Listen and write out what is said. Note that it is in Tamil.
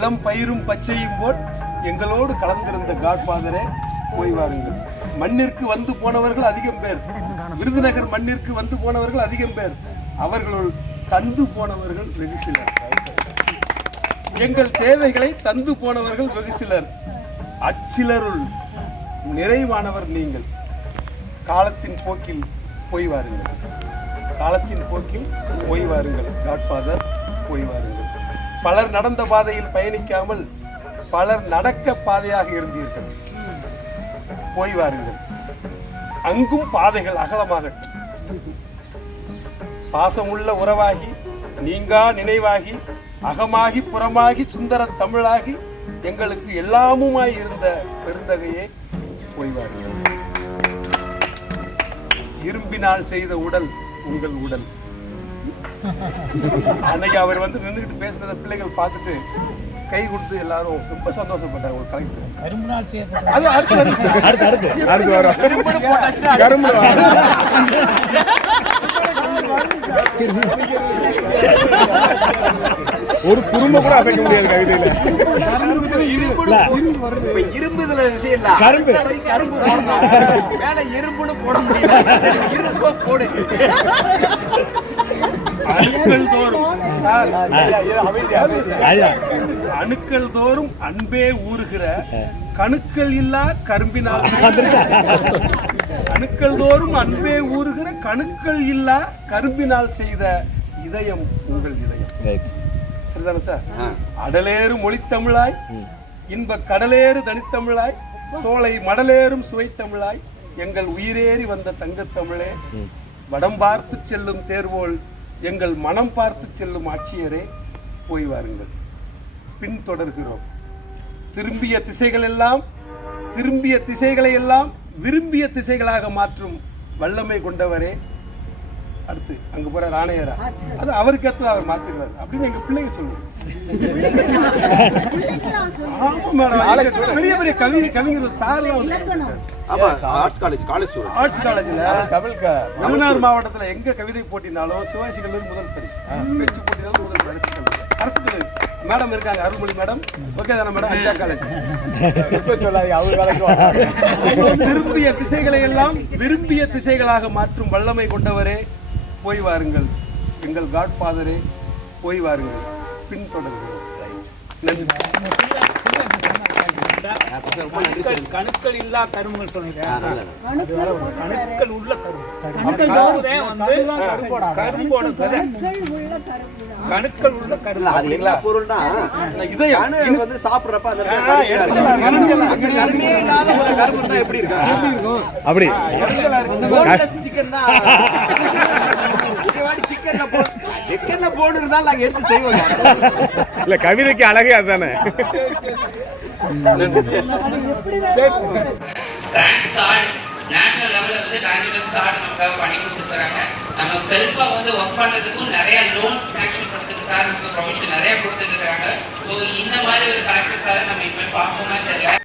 இளம் பயிரும் பச்சையும் போல் எங்களோடு கலந்திருந்த காட்ஃபாதரே போய் வாருங்கள். மண்ணிற்கு வந்து போனவர்கள் அதிகம் பேர். விருதுநகர் மண்ணிற்கு வந்து போனவர்கள் அதிகம் பேர். அவர்களுள் தந்து போனவர்கள் வெகு சிலர். எங்கள் தேவைகளை தந்து போனவர்கள் வெகு சிலர். அச்சிலருள் நிறைவானவர் நீங்கள். காலத்தின் போக்கில் போய் வாருங்கள். காலத்தின் போக்கில் போய் வாருங்கள். காட்ஃபாதர் போய் வாருங்கள். பலர் நடந்த பாதையில் பயணிக்காமல் பலர் நடக்க பாதையாக இருந்தீர்கள். போய் வாருங்கள். அங்கும் பாதைகள் அகலமாகட்டும். பாசமுள்ள உறவாகி நீங்கா நினைவாகி அகமாகி புறமாகி சுந்தர தமிழாகி எங்களுக்கு எல்லாமுமாய் இருந்த பெருந்தகையே போய்வார்கள் இரும்பினால் செய்த உடல் உங்கள் உடல். அன்னைக்கு அவர் வந்து நின்றுக்கிட்டு பேசுனத பிள்ளைகள் பார்த்துட்டு கை கொடுத்து எல்லாரும் ரொம்ப சந்தோஷப்பட்டாங்க ஒரு கலெக்டர். அது அடுத்து அடுத்து அடுத்து. அடுத்து வரும். கரும்பு ஒரு குடும்ப கூட அசைக்க முடியாது கவிதையில. இப்ப இரும்பு இதுல விஷயம் இல்ல. கரும்பு. கரும்பு மேல எறும்புன்னு போட முடியல. இரும்பு போடு. அணுக்கள் தோறும். அணுக்கள் தோறும் அன்பே ஊறுகிற கணுக்கள் இல்லா கரும்பினால். அணுக்கள் தோறும் அன்பே ஊறுகிற கணுக்கள் இல்லா கரும்பினால் செய்த இதயம் உங்கள் இதயம். சரிதானே சார்? அடலேறு மொழித்தமிழாய் இன்ப கடலேறு தனித்தமிழாய் சோலை மடலேறும் சுவைத்தமிழாய் எங்கள் உயிரேறி வந்த தங்கத்தமிழே வடம் பார்த்து செல்லும் தேர்வோல் எங்கள் மனம் பார்த்து செல்லும் ஆட்சியரே போய் வாருங்கள். பின்தொடர்கிறோம். திரும்பிய திசைகள் எல்லாம் திரும்பிய திசைகளை எல்லாம் விரும்பிய திசைகளாக மாற்றும் வல்லமை கொண்டவரே அடுத்து அங்க போற ராணையரா? அது அவருக்கு ஏற்றது அவர் மாத்திடுவார் அப்படின்னு எங்க பிள்ளைங்க சொல்லுவோம் ஆமா மேடம். பெரிய பெரிய கவி கவிஞர்கள் சார்லாம் வந்து ஆமா ஆர்ட்ஸ் காலேஜ் காலேஜ் ஆர்ட்ஸ் காலேஜ்ல தமிழ்க விருதுநகர் மாவட்டத்துல எங்க கவிதை போட்டினாலும் சிவாஜி கல்லூரி முதல் பரிசு. பேச்சு போட்டினாலும் முதல் பரிசு. அரசு மேடம் இருக்காங்க அருள்மொழி மேடம் ஓகே தானே மேடம்? அஞ்சா காலேஜ் எப்ப சொல்லாதீங்க அவர். திரும்பிய திசைகளை எல்லாம் விரும்பிய திசைகளாக மாற்றும் வல்லமை கொண்டவரே போய் வாருங்கள். எங்கள் காட்ஃபாதரே போய் வாருங்கள். பின்தொடர்கிறோம். நன்றி. கணுக்கள் கணுக்கள் இல்லா கரும்புகள் சொன்னீங்க. கணுக்கள் உள்ள கரும்பு. கரும்போட விதை. உள்ள கரும்பு கணுக்கள் உள்ள கரும்பு. அது என்ன பொருள்னா கணு வந்து சாப்பிடுறப்ப அந்த இடத்துல ஆ, கரும்பு எடுத்துக்கலாம். இருக்கு. அங்க கருமே இல்லாத ஒரு கரும்பு இருந்தா எப்படி இருக்கும் அப்படி. சிக்கன் தான். இது வாடி சிக்கன்ல போ சிக்கன்ல போன் இருந்தாலும் நாங்க எடுத்து செய்வோம். இல்ல கவிதைக்கு அழகே அதுதானே. நேஷனல் லெவலில் வந்து டான்ஸ் கார்டு நமக்காக பண்ணி கொடுத்துருக்காங்க நம்ம செல்ஃபாக வந்து ஒர்க் பண்ணுறதுக்கும் நிறைய லோன்ஸ் சேங்ஷன் பண்ணுறதுக்கு சார் நமக்கு ப்ரொஃபஷன் நிறைய கொடுத்துருக்காங்க ஸோ இந்த மாதிரி ஒரு கலெக்டர் சார் நம்ம இனிமேல் பார்ப்போமே தெரியல.